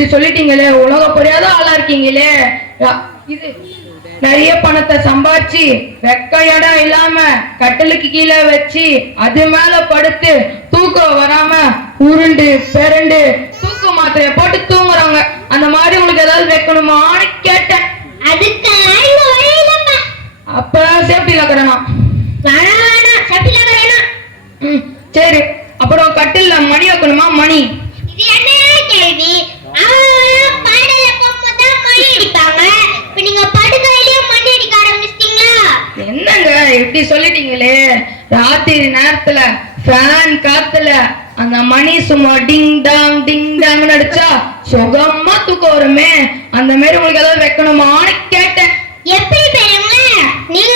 இப்படி சொல்லிட்டீங்களே, உலக புரியாத ஆளா இருக்கீங்களே. இது நிறைய பணத்தை சம்பாதிச்சு வெக்க இடம் இல்லாம கட்டலுக்கு கீழே வச்சு அது மேல படுத்து தூக்கம் வராம உருண்டு பெரண்டு தூக்க மாத்திரைய போட்டு தூங்குறாங்க. அந்த மாதிரி உங்களுக்கு ஏதாவது வைக்கணுமான்னு கேட்டேன். அதுக்கு அப்ப சேஃப்டி லாக்கறேனா? சரி, அப்புறம் கட்டில்ல மணி வைக்கணுமா? மணி இது என்ன கேள்வி? என்னங்க இப்படி சொல்லிட்டீங்களே? ராத்திரி நேரத்துல ஃபேன் காத்துல அந்த மணி சும்மா டிங் டாங் அடிச்சா சுகமா தூக்கம் வருமே. அந்த மாதிரி உங்களுக்கு ஏதாவது வைக்கணுமான்னு கேட்டேன். எப்படி பெரியவங்க, நீங்க